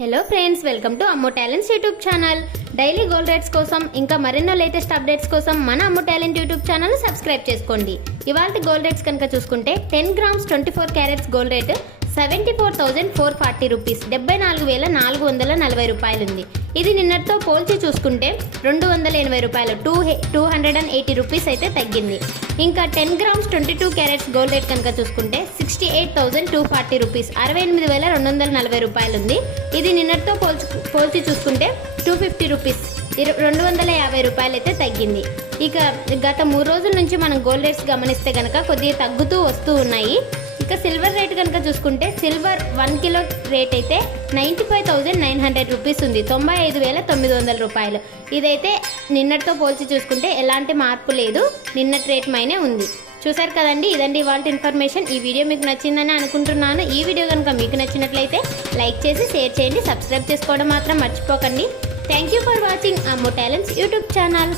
Hello friends, welcome to అమ్మో talents YouTube channel. Daily gold rates కోసం ఇంకా మరెన్నో లేటెస్ట్ అప్డేట్స్ కోసం మన అమ్మో టాలెంట్ యూట్యూబ్ ఛానల్ సబ్స్క్రైబ్ చేసుకోండి. ఇవాళ గోల్డ్ రేట్స్ కనుక చూసుకుంటే 10 grams 24 carats gold rate 74,440 rupees, 74,440 రూపాయలు ఉంది. ఇది నిన్నటితో పోల్చి చూసుకుంటే 280 రూపాయలు, 280 రూపీస్ అయితే తగ్గింది. ఇంకా 10 గ్రామ్స్ 22 క్యారెట్స్ గోల్డ్ రేట్ కనుక చూసుకుంటే 68,240 రూపీస్, 68,240 రూపాయలు ఉంది. ఇది నిన్నటితో పోల్చి చూసుకుంటే 250 రూపీస్, 250 రూపాయలు అయితే తగ్గింది. ఇక గత 3 రోజుల నుంచి మనం గోల్డ్ రేట్స్ గమనిస్తే కనుక కొద్దిగా తగ్గుతూ వస్తూ ఉన్నాయి. ఇక సిల్వర్ రేట్ కనుక చూసుకుంటే సిల్వర్ 1 కిలో రేట్ అయితే 95,900 రూపీస్ ఉంది, 95,900 రూపాయలు. ఇదైతే నిన్నటితో పోల్చి చూసుకుంటే ఎలాంటి మార్పు లేదు, నిన్నటి రేట్ మైనే ఉంది. చూసారు కదండి, ఇదండి ఇవాళ ఇన్ఫర్మేషన్. ఈ వీడియో మీకు నచ్చిందని అనుకుంటున్నాను. ఈ వీడియో కనుక మీకు నచ్చినట్లయితే లైక్ చేసి షేర్ చేయండి, సబ్స్క్రైబ్ చేసుకోవడం మాత్రం మర్చిపోకండి. థ్యాంక్ యూ ఫర్ వాచింగ్ అమ్మో టాలెంట్స్ యూట్యూబ్ ఛానల్.